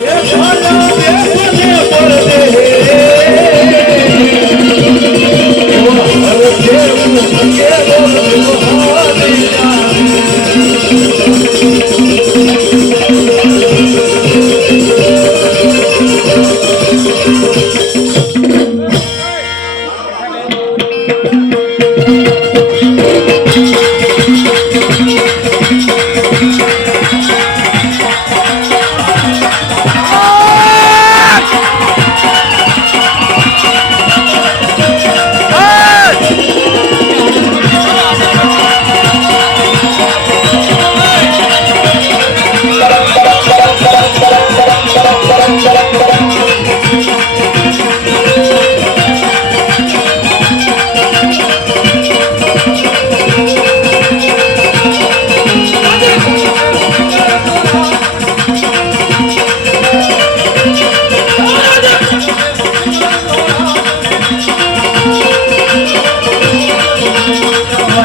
Hãy subscribe cho kênh Ghiền Mì Gõ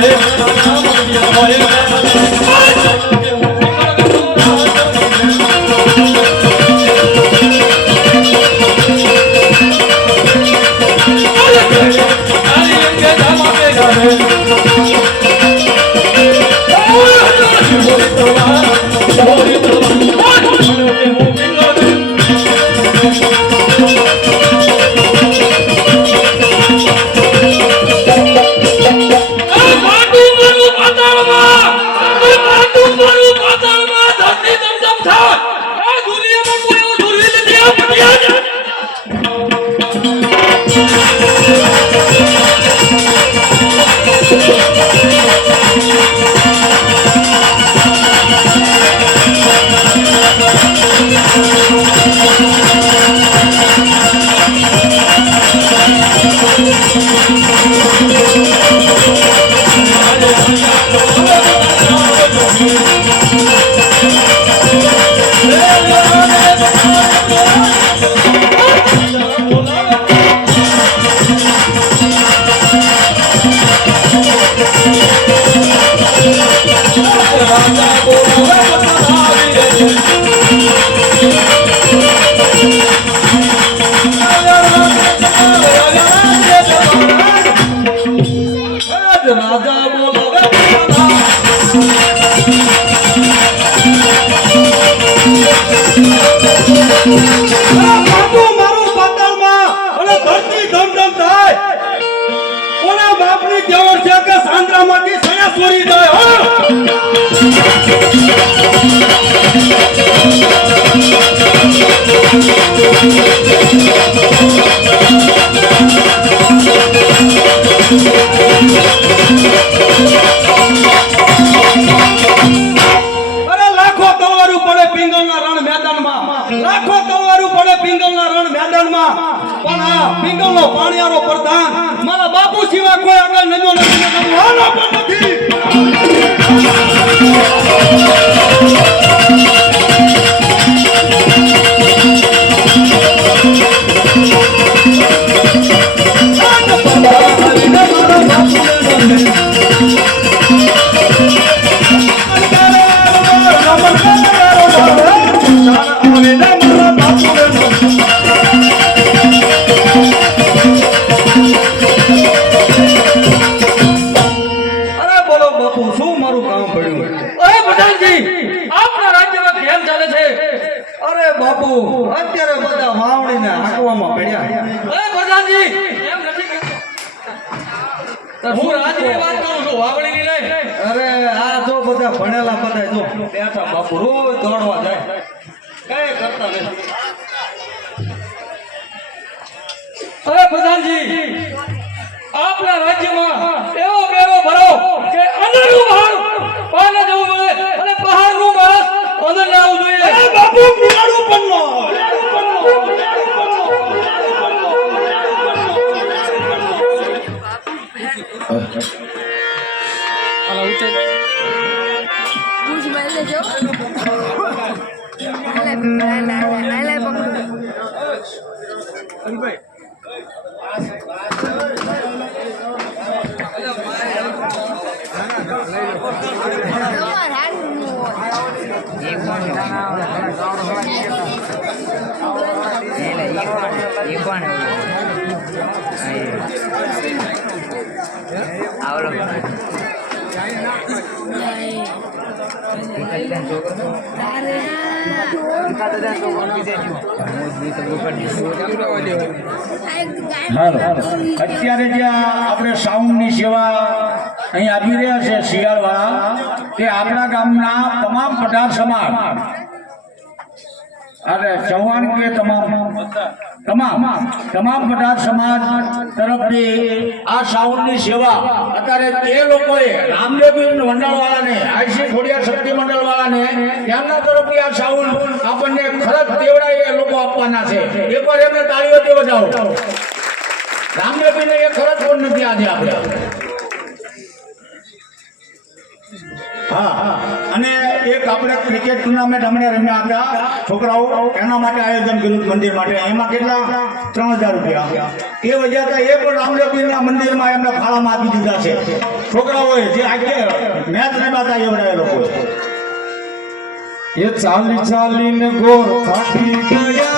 để không bỏ lỡ những video hấp dẫn. એ પણ આવડો અત્યારે જ્યાં આપણે સાઉન્ડની સેવા અહીં આપી રહ્યા છે શિયાળવાળા તે આપણા ગામના તમામ પધાર સમાજ અરે ચૌહાણ કે તમામ પધાર સમાજ તરફથી આ સાઉન્ડની સેવા અત્યારે તે લોકોએ રામદેવ મંડળવાળાને આઈસી ખોડિયાર શક્તિ મંડળવાળાને તેમના તરફથી આ સાઉન્ડ આપણને ખરજ દેવડાય એ લોકો આપવાના છે એકવાર એમને તાળીઓથી બજાવો રામદેવને એ ખરજ પણ નથી આજે આપણે હા અને એક આપણે ક્રિકેટ ટુર્નામેન્ટ હમણાં રમ્યા હતા છોકરાઓ એના માટે આયોજન કર્યું મંદિર માટે એમાં કેટલા 3000 રૂપિયા એ વજ્યા હતા એ પણ રામદેવના મંદિરમાં એમને ફાળામાં આપી દીધા છે છોકરાઓએ જે આજે મેચ રમ્યા હતા એવડા એ લોકો એ ચાલી ચાલીને ગોર થાકી ગયા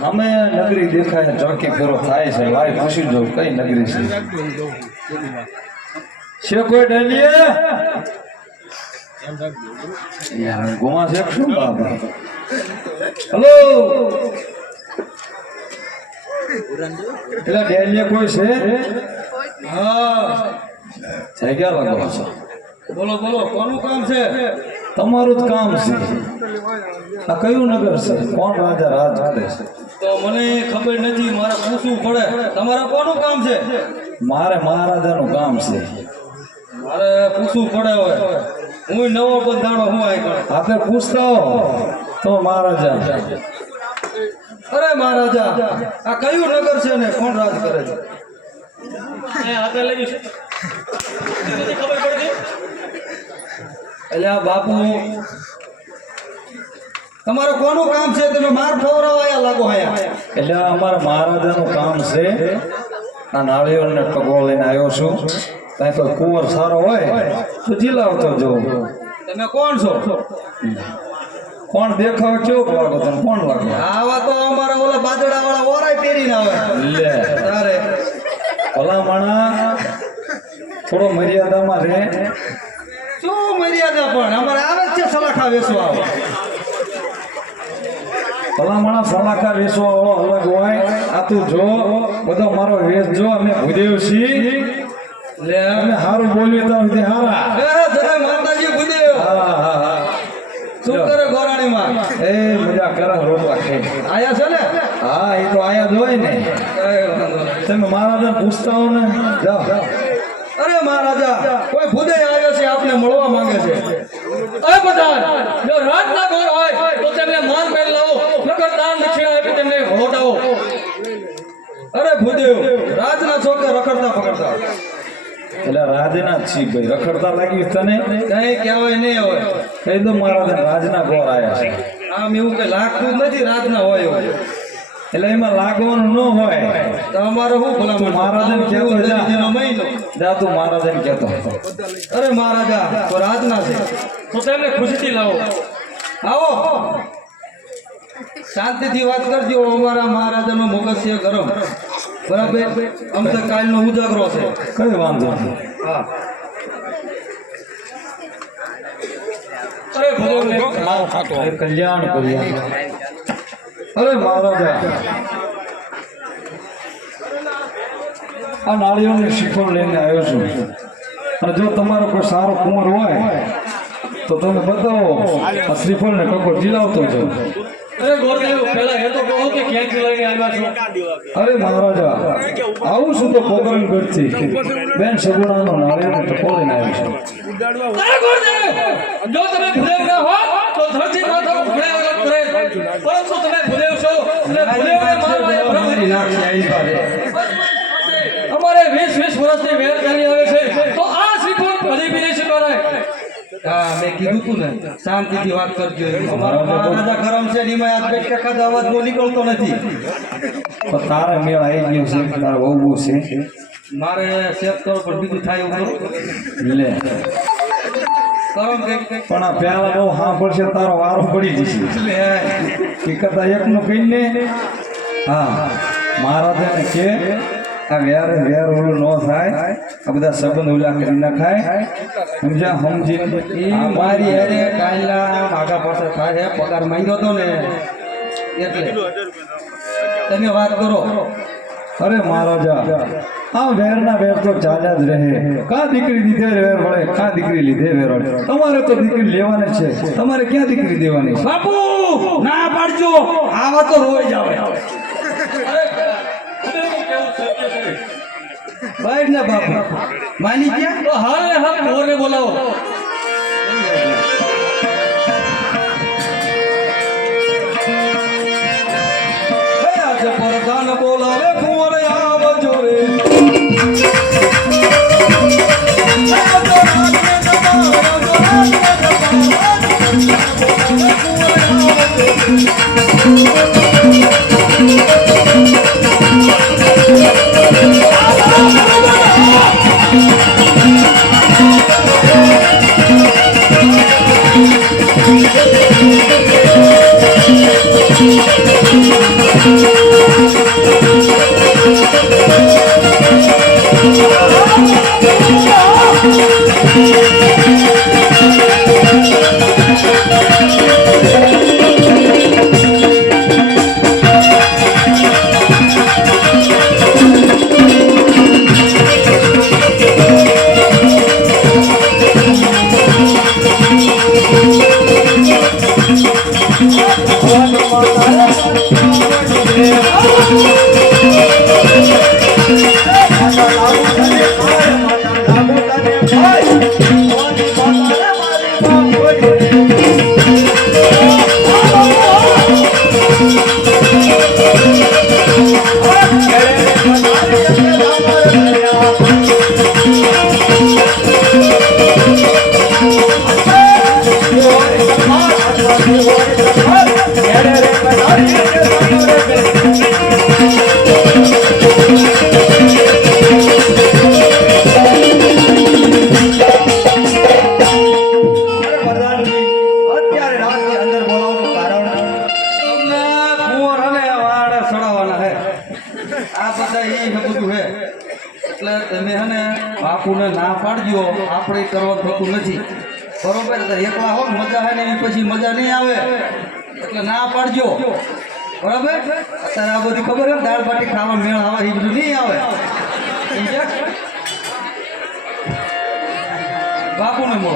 અમે નગરી દેખાય ચોકી ફેરો થાય છે ભાઈ પૂછી જો કઈ નગરી છે કોઈ ડેલીએ યાર ગોવા છે શું બાબા હેલો એટલે ડેલીએ કોઈ છે હા થઈ ગયા લાગો છો બોલો બોલો કોનું કામ છે તમારું જ કામ છે આ કયું નગર છે કોણ રાજા રાજ કરે છે તો મને ખબર નથી મારે પૂછવું પડે તમારે કોનું કામ છે મારે મહારાજાનું કામ છે મારે પૂછવું પડે હવે હું નવો બંધાણો હું આપણે પૂછતા હો તો મહારાજા અરે મહારાજા આ કયું નગર છે ને કોણ રાજ કરે છે હાથે લઈ ખબર પડતી એટલે આ બાપુ તમારે કોનું કામ છે તમે માર ખવડાવ્યા લાગો આયા એટલે અમારા મહારાજાનું કામ છે આ નાળિયેરને ટગો લઈને આવ્યો છું ત્યાં કોઈ કુંવર સારો હોય તો જીલાવતો જો તમે કોણ છો કોણ દેખાવ કેવો લાગો તમે કોણ લાગો આવા તો અમારા ઓલા બાજડા વાળા ઓરાય પહેરીને આવે લે તારે ઓલા માણા થોડો મર્યાદામાં રહે શું મર્યાદા પણ અમારે આવે છે સલાખા વેચવા આવો ભલામણા સલાખા વેચવા વાળો અલગ હોય આ તું જો બધો મારો વેચ જો અમે ભૂદેવ છીએ લે અમે હારું બોલીએ તો સુધી હારા જય માતાજી ભૂદેવ હા હા હા શું કરે ગોરાણી માં એ મજા કરે રોટલા ખાઈ આયા છે ને હા એ તો આયા જોઈ ને તમે મહારાજા પૂછતા હો ને જાઓ અરે મહારાજા કોઈ ભૂદે આવ્યો છે આપને મળવા માંગે છે અરે બધા જો રાતના ઘર હોય તો તેમને માન પહેલ લાવો નકર દાન દક્ષિણા આપી તેમને હોટાવો અરે ભૂદેવ રાજના છોકરા રખડતા પકડતા એટલે રાજના છી ભાઈ રખડતા લાગ્યું તને કઈ કહેવાય નહીં હોય કઈ તો મહારાજા રાજના ઘર આવ્યા છે આમ એવું કઈ લાગતું નથી રાજના હોય એવું એટલે એમાં લાગવાનું ન હોય તો અમારે શું ભલામણ મહારાજાને કહેતો જા તું મહારાજાને કહેતો અરે મહારાજા તો રાજના છે તો તેમને ખુશીથી લાવો આવો શાંતિથી વાત કરજો અમારા મહારાજાનો મગજ છે ગરમ બરાબર અમને કાલનો ઉજાગરો છે કઈ વાંધો નહીં હા અરે ભગવાન કલ્યાણ કર્યા અરે મહારાજા આ નાળિયેરની શિખર લઈને આવ્યો છું અને જો તમારો કોઈ સારો કુંવર હોય તો તમે બતાવો આ શ્રીફળને કકો જીલાવતો છો અરે ગોરદેવ પહેલા એ તો કહો કે ક્યાંથી લઈને આવ્યા છો અરે મહારાજા આવું શું તો પ્રોગ્રામ કરતી બેન સગુણાનો નાળિયેરનો ટકો લઈને આવ્યો છું અરે ગોરદેવ જો તમે ભૂદેવ ના હો તો ધરતી માથા ઉખડે અલગ કરે પરંતુ તમે ભૂદેવ છો અને ભૂદેવને મારવા એ બ્રહ્મની રાખશે આવી પારે અમારે 20 વર્ષથી વેર ચાલી આવે છે તો આ શ્રીફળ કદી બી નહીં સ્વીકારાય. હા મેં કીધું તું ને શાંતિથી વાત કરજો અમારા મહારાજા ગરમ છે ને એમાં આ બેઠા ખાધા અવાજ બહુ નીકળતો નથી તો તારે મેળ આવી ગયો છે કે તારે બહુ છે મારે સેટ કરો પણ બીજું થાય એવું કરો. લે કરમ કંઈક પણ આ પહેલા બહુ સાંભળશે તારો વારો પડી જશે એ કરતા એકનું કહીને હા મહારાજાને કે આ વેર ઓલું ન થાય આ બધા સંબંધ ઓલા કરી નખાય સમજ્યા સમજી એ મારી હારે કાલના આગા પાછળ થાય છે પગાર માંગ્યો હતો ને એટલે તમે વાત કરો. અરે મહારાજા આ વેરના વેર તો ચાલ્યા જ રહે કા દીકરી દીધે વેર વળે કા દીકરી લીધે વેર વળે તમારે તો દીકરી લેવાની છે તમારે ક્યાં દીકરી દેવાની છે બાપુ ના પાડજો આવા તો રોઈ જાવ ભાઈ ને બાપુ માની ગયા તો હાલ ને હાલ મોરને બોલાવો. આજે પરદાન બોલાવે કુંવર આવજો રે બાપુને ના પાડજો આપણે કરવા થતું નથી બરોબર એકલા હો મજા હે ને એની પછી મજા નહીં આવે એટલે ના પાડજો બરાબર અત્યારે આ બધી ખબર હે દાળ બાટી ખાવા મેળ આવે એ બધું નહીં આવે બાપુને મળો.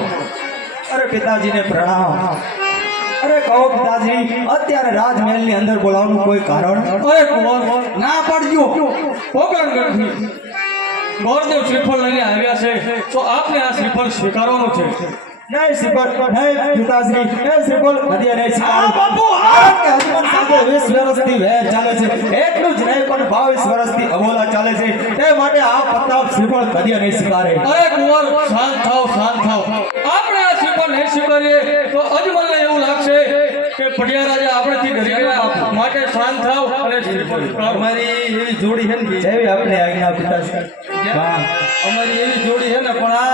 અરે પિતાજીને પ્રણામ અરે કહો પિતાજી અત્યારે રાજમહેલની અંદર બોલાવવાનું કોઈ કારણ અરે કુંવર ના પાડજો પોકરણ ગઢથી ગોરદેવ શ્રીફળ લઈને આવ્યા છે તો આપને આ શ્રીફળ સ્વીકારવાનું છે. નહીં શ્રીફળ નહીં પિતાજી એ શ્રીફળ કદી નહીં સ્વીકારું. બાપુ કારણ કે હનુમાન સાથે 20 વર્ષથી વેર ચાલે છે એટલું જ નહીં પણ 22 વર્ષથી અબોલા ચાલે છે તે માટે આ પ્રતાપ શ્રીફળ કદી નહીં સ્વીકારે. અરે કુંવર શાંત થાવ શાંત થાવ. આપણે આ શ્રીફળ નહીં સ્વીકારીએ તો અજમલને એવું લાગશે કે પટિયા રાજા આપણેથી ડરી ગયા માટે શાંત થાવ અને શ્રીફળ સ્વીકારો. અમારી એવી જોડી છે ને જેવી આપણે આજ્ઞા પિતાજી. હા અમારી એવી જોડી છે ને પણ આ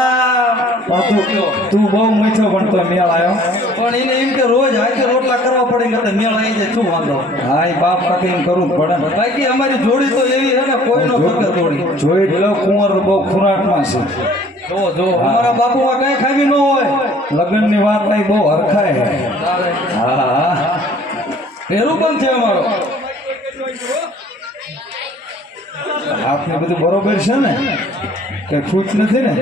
તું બહુ મીઠો પણ તો મેળ આવ્યો. પણ એને એમ કે રોજ હાથે રોટલા કરવા પડે કે મેળ આવી જાય શું વાંધો. હા એ બાપ કાકી એમ કરવું જ પડે ને. બાકી અમારી જોડી તો એવી છે ને કોઈનો પગે જોડી જોઈ જ લો કુંવર તો બહુ ખુરાટમાં છે. જો જો અમારા બાપુમાં કઈ ખામી ન હોય લગ્નની વાત નહીં બહુ હરખાય. હા હા ભેરું પણ છે અમારો. આપને બધું બરોબર છે ને કે ખુશ નથી ને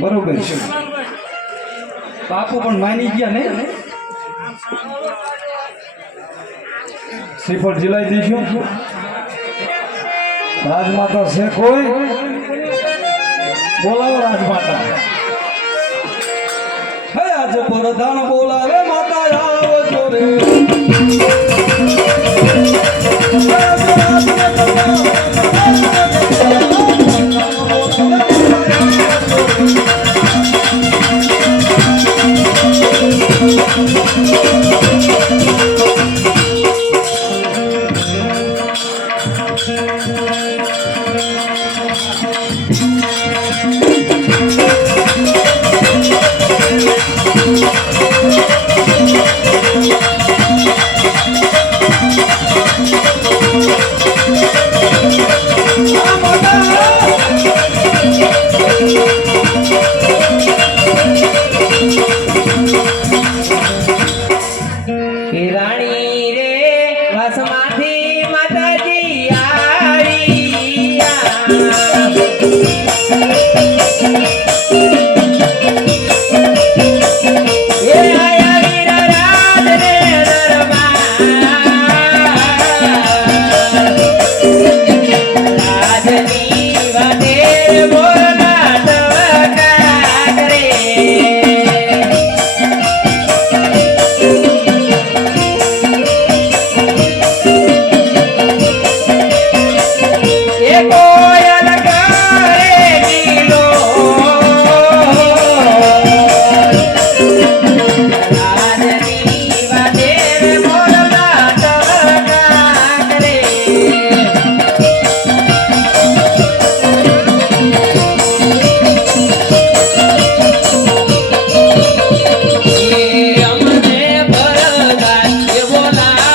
બરોબર છે. બાપુ પણ માની ગયા ને શ્રીફળ જીલાઈ દઈશું. રાજમાતા છે કોઈ બોલાવો રાજમાતા. હે આજે પ્રધાન બોલાવે માતા આવજો રે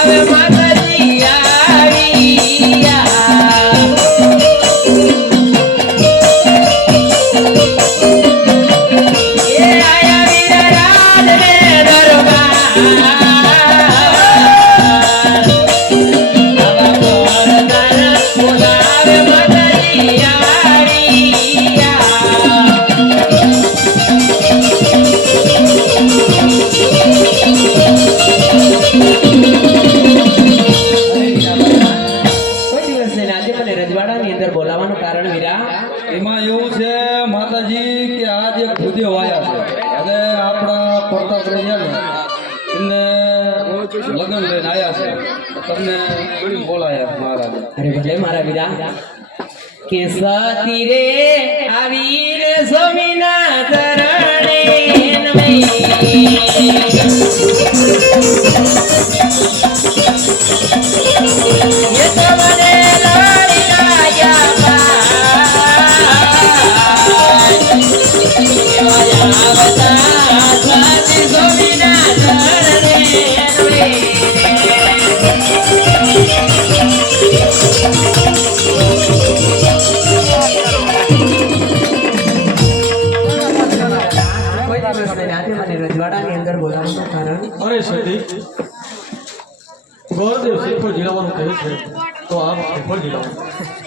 બોલાવે માતાજી આવ્યા એ આયા વીર રાજ ને દરબાર બાબા બોલતાના બોલાવે માતાજી આવ્યા કોઈ દિવસ નહીં આજે મને રજવાડાની અંદર બોલાવવાનું કારણ વીરા એમાં એવું છે માતાજી કે આ જે ભૂદેવ આયા છે અને આપણા પ્રતાપ રહ્યા ને એમને લગ્ન લઈને આયા છે તમને બોલાયા મહારાજ અરે ભલે મારા વીરા કે સતી રે આવીને સ્વામીના ચરણે એ તો મને લાડી લાયા આવતા સ્વામી સ્વામીના ચરણે કોઈ દિવસ નહીં આજે મને રજવાડાની અંદર બોલાવવાનું કારણ અરે સતી ગોરદેવ શ્રીફળ જીલાવાનું કહે છે તો આપ શ્રીફળ જીલાવો